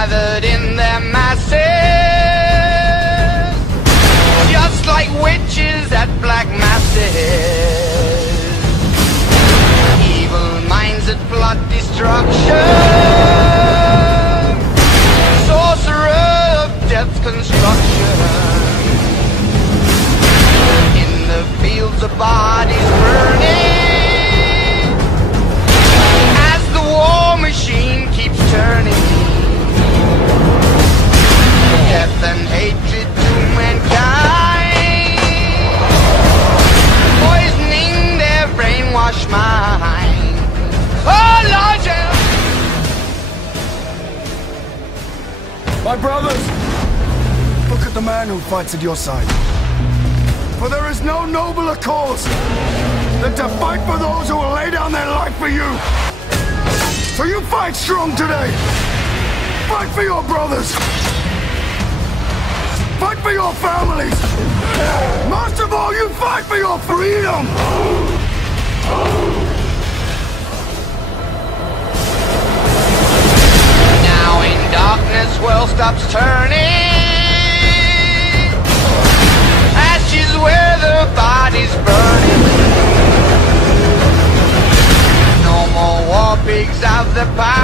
gathered in their masses, just like witches at black masses. Evil minds that plot destruction, sorcerer of death's construction. In the fields of bodies burning, as the war machine keeps turning. Death and hatred to mankind, poisoning their brainwashed mind. Oh Lord, yeah. My brothers, look at the man who fights at your side. For there is no nobler cause than to fight for those who will lay down their life for you. So you fight strong today. Fight for your brothers. Fight for your families. Most of all, you fight for your freedom. Now in darkness, world stops turning. Ashes where the body's burning. No more war pigs of the past.